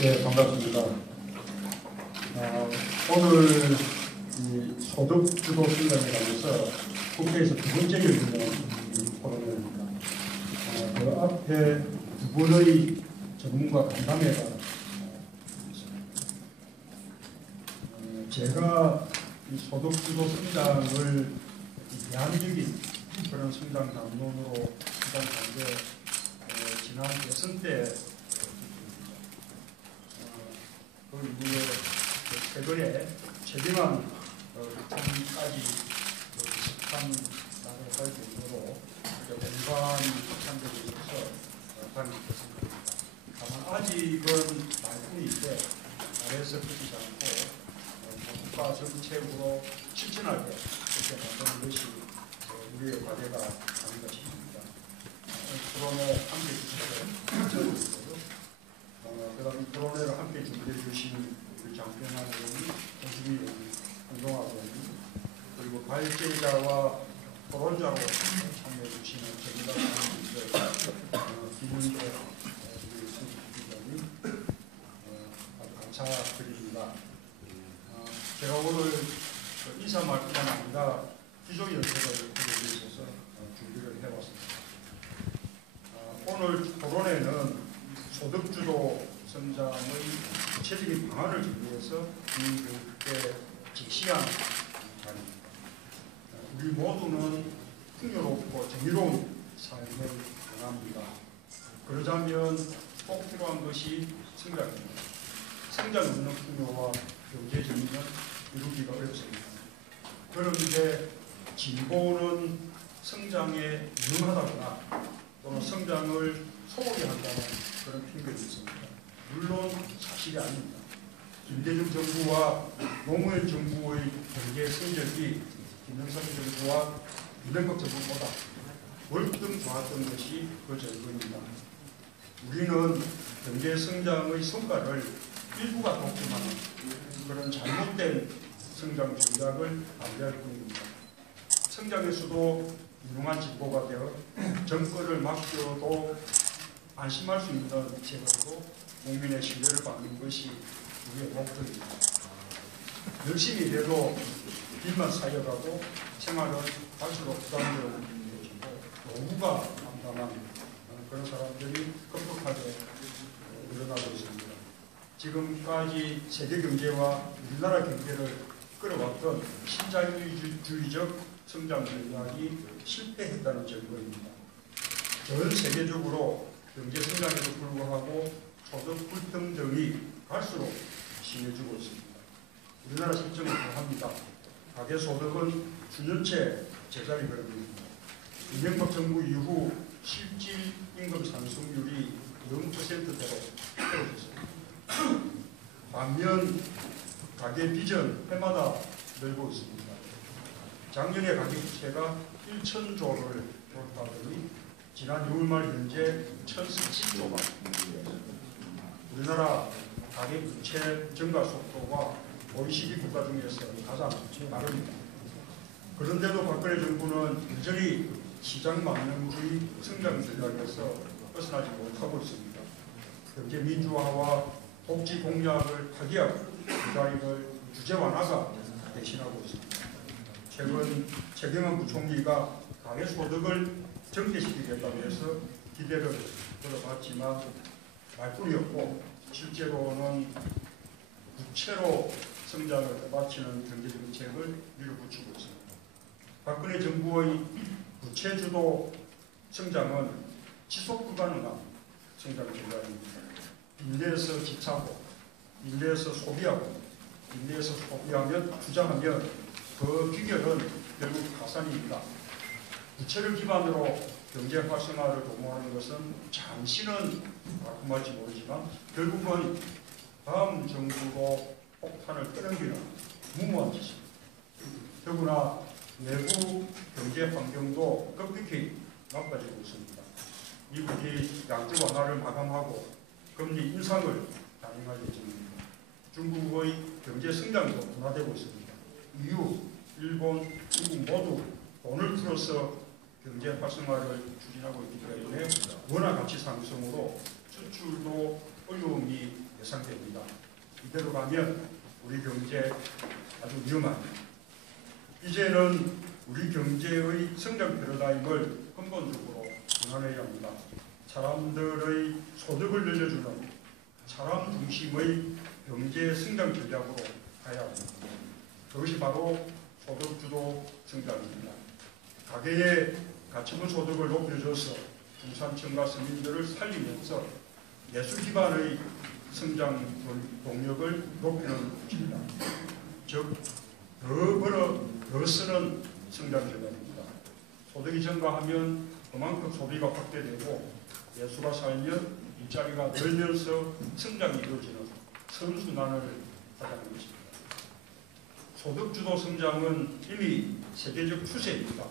네, 반갑습니다. 오늘 이 소득주도 성장에 관해서 국회에서 두 번째 열리는 토론회입니다. 그 앞에 두 분의 전문가 간담회가 있습니다. 제가 이 소득주도 성장을 대안적인 그런 성장 담론으로 주장한 게 지난 대선 때 그 이후에 최근에 최경환 부총리까지 비슷한 말을 할 정도로 공간이 확산되고 있어서 반갑습니다. 다만 아직은 말뿐인데 아래에서 끊이지 않고 국가 정책으로 실천하게 그렇게 만드는 것이 우리의 과제가 아닌가 싶습니다. 토론에 함께 해주셔서 그다음 토론회를 함께 준비해 주신 우리 장병환 의원님, 홍수미 의원님, 한동아 의원님, 그리고 발제자와 토론자로 참여해 주시는 전문가 의원님들, 김은재 우리 수기자님 감사드립니다. 제가 오늘 인사 말뿐만 아니라 기조 연설을 하기 위해서 준비를 해왔습니다. 오늘 토론회는 소득주도 성장의 구체적인 방안을 준비해서 국민들께 제시한 자리입니다. 우리 모두는 풍요롭고 정의로운 삶을 원합니다. 그러자면 꼭 필요한 것이 성장입니다. 성장 없는 풍요와 경제 정의는 이루기가 어렵습니다. 그런데 진보는 성장에 유능하다거나 또는 성장을 소홀히 한다는 그런 핑계도 있습니다. 물론 사실이 아닙니다. 김대중 정부와 노무현 정부의 경제 성적이 김영삼 정부와 이명박 정부보다 월등 좋았던 것이 그 전부입니다. 우리는 경제 성장의 성과를 일부가 독점하는 그런 잘못된 성장 전략을 반대할 뿐입니다. 성장에서도 유능한 진보가 되어 정권을 맡겨도 안심할 수 있는 제도로 국민의 신뢰를 받는 것이 우리의 목표입니다. 열심히 일해도 빚만 쌓여가고 생활은 갈수록 부담스러워지고 노후가 담담한 그런 사람들이 급격하게 일어나고 있습니다. 지금까지 세계 경제와 우리나라 경제를 끌어왔던 신자유주의적 성장 전략이 실패했다는 증거입니다. 전 세계적으로 경제 성장에도 불구하고 소득 불평등이 갈수록 심해지고 있습니다. 우리나라 실정을 고합니다. 가계소득은 수년째 제자리 걸음입니다. 이명박 정부 이후 실질 임금 상승률이 0%대로 떨어졌습니다. 반면 가계 빚은 해마다 늘고 있습니다. 작년에 가계 부채가 1,000조를 돌파하더니 지난 6월 말 현재 1,040조가 우리나라 가계 부채 증가 속도가 OECD 국가 중에서 가장 빠릅니다. 그런데도 박근혜 정부는 여전히 시장 망명주의 성장 전략에서 벗어나지 못하고 있습니다. 경제 민주화와 복지 공약을 파기하고 그 자리를 규제 완화가 대신하고 있습니다. 최근 최경환 부총리가 가계소득을 정대시키겠다고 해서 기대를 들어봤지만 말뿐이었고 실제로는 부채로 성장을 마치는 경제정책을 밀어붙이고 있습니다. 박근혜 정부의 부채주도 성장은 지속 불가능한 성장 전략입니다. 빈대에서 집사고, 빈대에서 소비하고, 빈대에서 소비하면 투자하면 그 비결은 결국 가산입니다. 부채를 기반으로 경제 활성화를 도모하는 것은 잠시는 가끔할지 모르지만 결국은 다음 정부로 폭탄을 떠넘기는 무모한 짓입니다. 더구나 내부 경제 환경도 급격히 나빠지고 있습니다. 미국이 양적 완화를 마감하고 금리 인상을 단행할 예정입니다. 중국의 경제 성장도 둔화되고 있습니다. EU, 일본, 중국 모두 돈을 풀어서 경제 활성화를 추진하고 있기 때문에 원화 가치 상승으로 수출도 어려움이 예상됩니다. 이대로 가면 우리 경제 아주 위험합니다. 이제는 우리 경제의 성장 패러다임을 근본적으로 전환해야 합니다. 사람들의 소득을 늘려주는 사람 중심의 경제 성장 전략으로 가야 합니다. 그것이 바로 소득주도 성장입니다. 가계의 가처분 소득을 높여줘서 중산층과 서민들을 살리면서 내수 기반의 성장 동력을 높이는 것입니다. 즉, 더 쓰는 성장 전략입니다. 소득이 증가하면 그만큼 소비가 확대되고 내수가 살면 일자리가 늘면서 성장이 이루어지는 선순환을 하자는 것입니다. 소득주도 성장은 이미 세계적 추세입니다.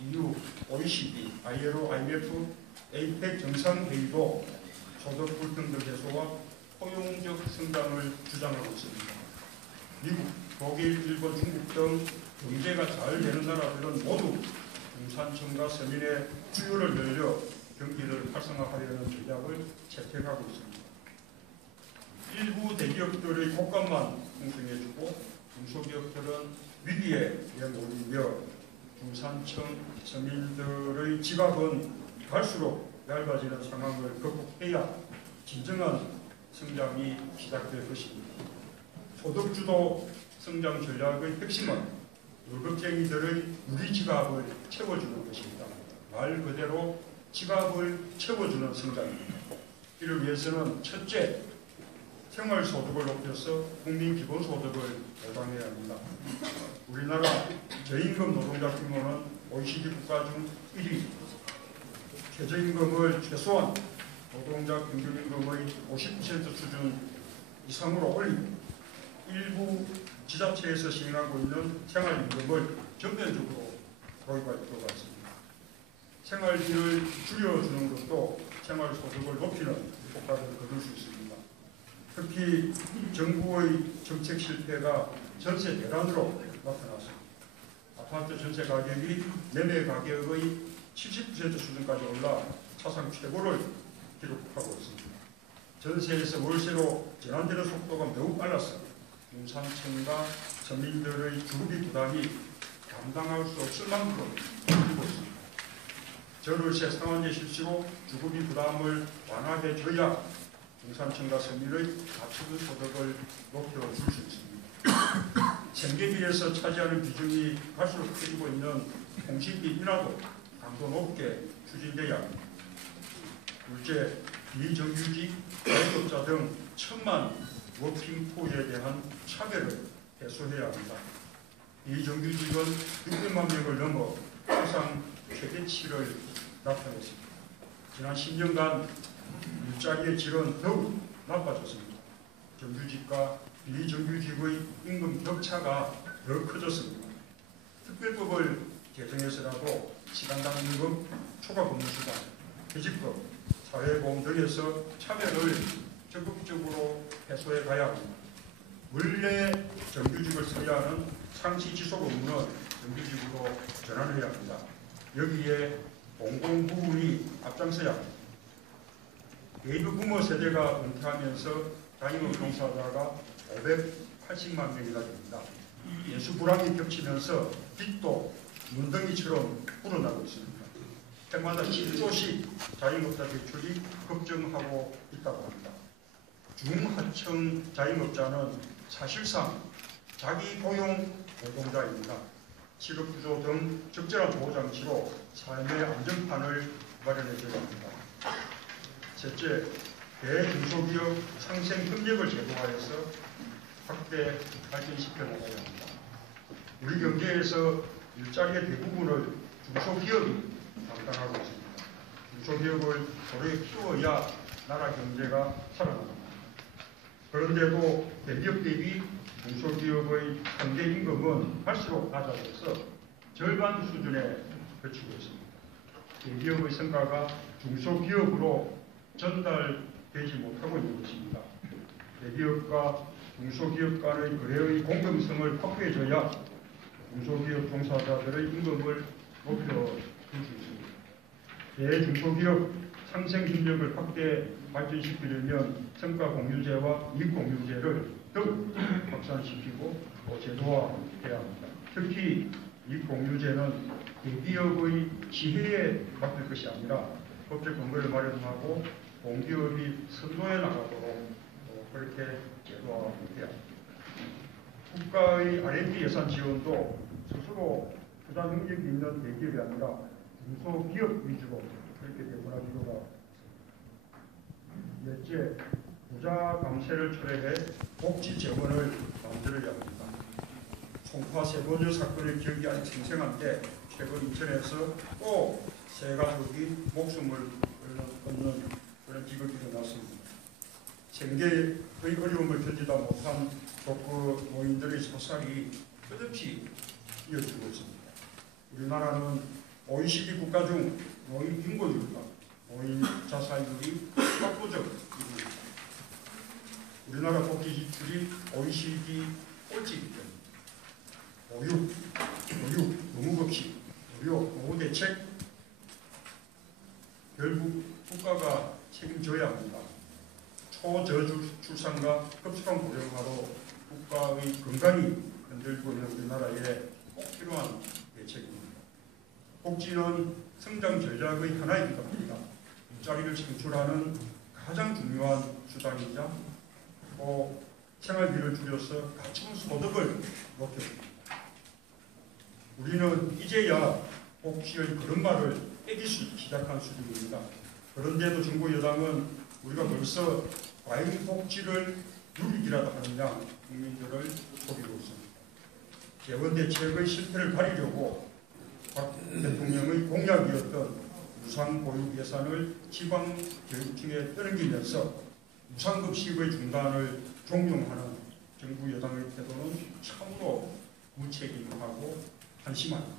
EU, OECD, ILO, IMF, APEC 정상회의도 소득 불평등 해소와 포용적 성장을 주장하고 있습니다. 미국, 독일, 일본, 중국 등 경제가 잘 되는 나라들은 모두 중산층과 서민의 수요를 늘려 경기를 활성화하려는 전략을 채택하고 있습니다. 일부 대기업들의 꽃감만 형성해주고 중소기업들은 위기에 내몰리며 중산층 서민들의 지갑은 갈수록 얇아지는 상황을 극복해야 진정한 성장이 시작될 것입니다. 소득주도 성장 전략의 핵심은 월급쟁이들의 누리 지갑을 채워주는 것입니다. 말 그대로 지갑을 채워주는 성장입니다. 이를 위해서는 첫째, 생활소득을 높여서 국민 기본소득을 보장해야 합니다. 우리나라 저임금 노동자 규모는 OECD 국가 중 1위, 최저임금을 최소한 노동자 평균임금의 50% 수준 이상으로 올리고 일부 지자체에서 시행하고 있는 생활임금을 전면적으로 도입할 필요가 있습니다. 생활비를 줄여주는 것도 생활소득을 높이는 효과를 거둘 수 있습니다. 특히 정부의 정책 실패가 전세 대란으로 나타났습니다. 아파트 전세 가격이 매매 가격의 70% 수준까지 올라 사상 최고를 기록하고 있습니다. 전세에서 월세로 전환되는 속도가 매우 빨라서 중산층과 서민들의 주거비 부담이 감당할 수 없을 만큼 늘고 있습니다. 전월세 상한제 실시로 주거비 부담을 완화해줘야 중산층과 서민의 가처분 소득을 높여줄 수 있습니다. 생계비에서 차지하는 비중이 갈수록 커지고 있는 공시비 인하도 강도 높게 추진돼야 합니다. 둘째, 비정규직, 자영업자 등 1,000만 워킹포에 대한 차별을 해소해야 합니다. 비정규직은 600만 명을 넘어 사상 최대치를 나타냈습니다. 지난 10년간 일자리의 질은 더욱 나빠졌습니다. 정규직과 비정규직의 임금 격차가 더 커졌습니다. 특별법을 개정해서라도 시간당 임금, 초과 근무시간, 퇴직금, 사회보험 등에서 차별을 적극적으로 해소해 가야 합니다. 원래 정규직을 써야 하는 상시 지속 업무는 정규직으로 전환해야 합니다. 여기에 공공부문이 앞장서야 합니다. 베이비 부모 세대가 은퇴하면서 자영업 종사자가 580만 명이나 됩니다. 내수 불황이 겹치면서 빚도 눈덩이처럼 불어나고 있습니다. 해마다 10조씩 자영업자 대출이 급증하고 있다고 합니다. 중하층 자영업자는 사실상 자기 고용 노동자입니다. 실업구조 등 적절한 보호장치로 삶의 안정판을 마련해줘야 합니다. 셋째, 대중소기업 상생협력을 제도화해서 확대 발전시켜 나가야 합니다. 우리 경제에서 일자리의 대부분을 중소기업이 담당하고 있습니다. 중소기업을 오래 키워야 나라 경제가 살아납니다. 그런데도 대기업 대비 중소기업의 상대 임금은 갈수록 낮아져서 절반 수준에 그치고 있습니다. 대기업의 성과가 중소기업으로 전달되지 못하고 있는 것입니다. 대기업과 중소기업 간의 거래의 공정성을 확보해줘야 중소기업 종사자들의 임금을 높여줄 수 있습니다. 대중소기업 상생 협력을 확대 발전시키려면 성과 공유제와 이익 공유제를 더욱 확산시키고 제도화해야 합니다. 특히 이익 공유제는 대기업의 지혜에 맡길 것이 아니라 법적 근거를 마련하고 공기업이 선도해 나가도록 그렇게 제도화해야 합니다. 국가의 R&D 예산 지원도 스스로 투자 능력이 있는 대기업이 아니라 중소기업 위주로 그렇게 되문화 필요가 있습니다. 넷째, 부자 강세를 초래해 복지 재원을 만들어야 합니다. 송파 세번여 사건의 기억이 아직 생생한데 최근 인천에서 또 세 가족이 목숨을 끊는 그런 비극이 일어났습니다. 생계의 어려움을 견디다 못한 독거 노인들의 소살이 끝없이 이어지고 있습니다. 우리나라는 OECD 국가 중 노인 인구율과 노인 자살률이 압도적입니다. 우리나라 복지 지출이 OECD 꼴찌이기 때문에 보육, 노무급식, 의료, 노후대책 결국 국가가 책임져야 합니다. 초저출산과 급속한 고령화로 국가의 건강이 흔들고 있는 우리나라에 꼭 필요한 대책입니다. 복지는 성장 전략의 하나이기도 합니다. 일자리를 창출하는 가장 중요한 수단이자 또 생활비를 줄여서 가처분 소득을 높여줍니다. 우리는 이제야 복지의 그런 말을 빼기 시작한 수준입니다. 그런데도 정부 여당은 우리가 벌써 과잉 복지를 누리기라도 하느냐 국민들을 속이고 있습니다. 재원대책의 실패를 가리려고 박 대통령의 공약이었던 무상보육 예산을 지방교육청에 떠넘기면서 무상급식의 중단을 종용하는 정부 여당의 태도는 참으로 무책임하고 한심합니다.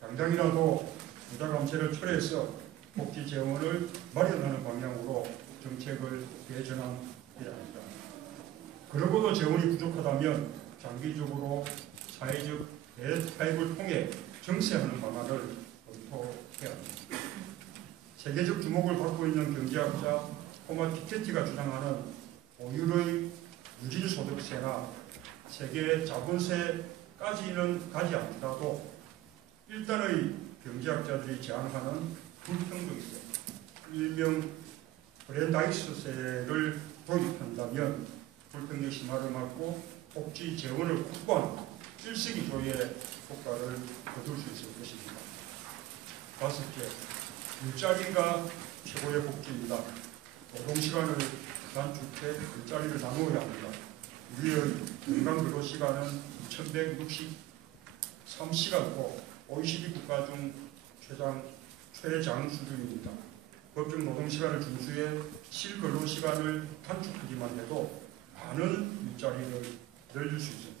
당장이라도 부자 감세를 초래해서 복지 재원을 마련하는 방향으로 정책을 대전환해야 합니다. 그러고도 재원이 부족하다면 장기적으로 사회적 대타협을 통해 정세하는 방안을 검토해야 합니다. 세계적 주목을 받고 있는 경제학자 토마 피케티가 주장하는 고율의 유진소득세나 세계 자본세까지는 가지 않더라도 일단의 경제학자들이 제안하는 불평등세, 일명 브랜다이스세를 도입한다면 불평등 심화를 막고 복지 재원을 확보한 일석이조의 효과를 거둘 수 있을 것입니다. 다섯째, 일자리가 최고의 복지입니다. 노동시간을 단축해 일자리를 나누어야 합니다. 우리의 연간 근로시간은 2163시간고 OECD 국가 중 최장 수준입니다. 법정 노동시간을 준수해 실근로시간을 단축하기만 해도 많은 일자리를 늘릴 수 있습니다.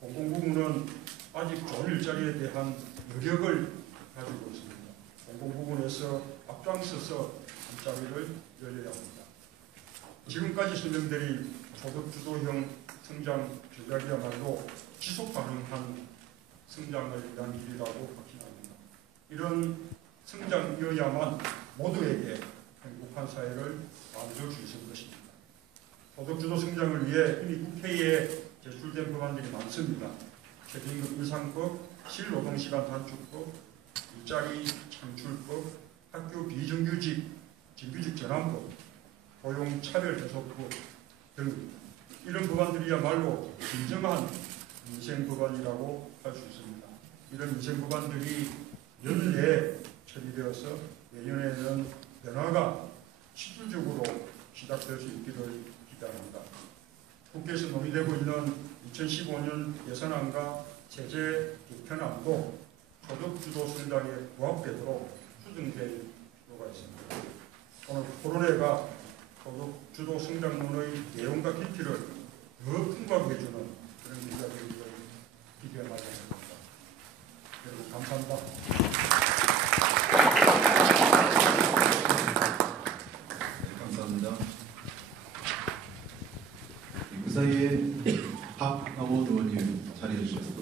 공공부문은 아직 좋은 일자리에 대한 여력을 가지고 있습니다. 공공부문에서 앞장서서 일자리를 열려야 합니다. 지금까지 설명드린 소득주도형 성장 전략이야말로 지속 가능한 성장을 위한 길이라고 확신합니다. 이런 성장이어야만 모두에게 행복한 사회를 만들 수 있을 것입니다. 소득주도 성장을 위해 이미 국회에 제출된 법안들이 많습니다. 최저임금 인상법, 실노동시간 단축법, 일자리 창출법, 학교 비정규직, 정규직 전환법, 고용 차별 해소법 등 이런 법안들이야말로 진정한 민생 법안이라고 할 수 있습니다. 이런 민생 법안들이 연내에 처리되어서 내년에는 변화가 실질적으로 시작될 수 있기를 기대합니다. 국회에서 논의되고 있는 2015년 예산안과 세제 개편안도 소득주도 성장에 부합되도록 수정될 필요가 있습니다. 오늘 토론회가 소득주도 성장론의 내용과 깊이를 더 풍부하게 해주는 그런 이야기를 기대해 나가겠습니다. 여러분 감사합니다.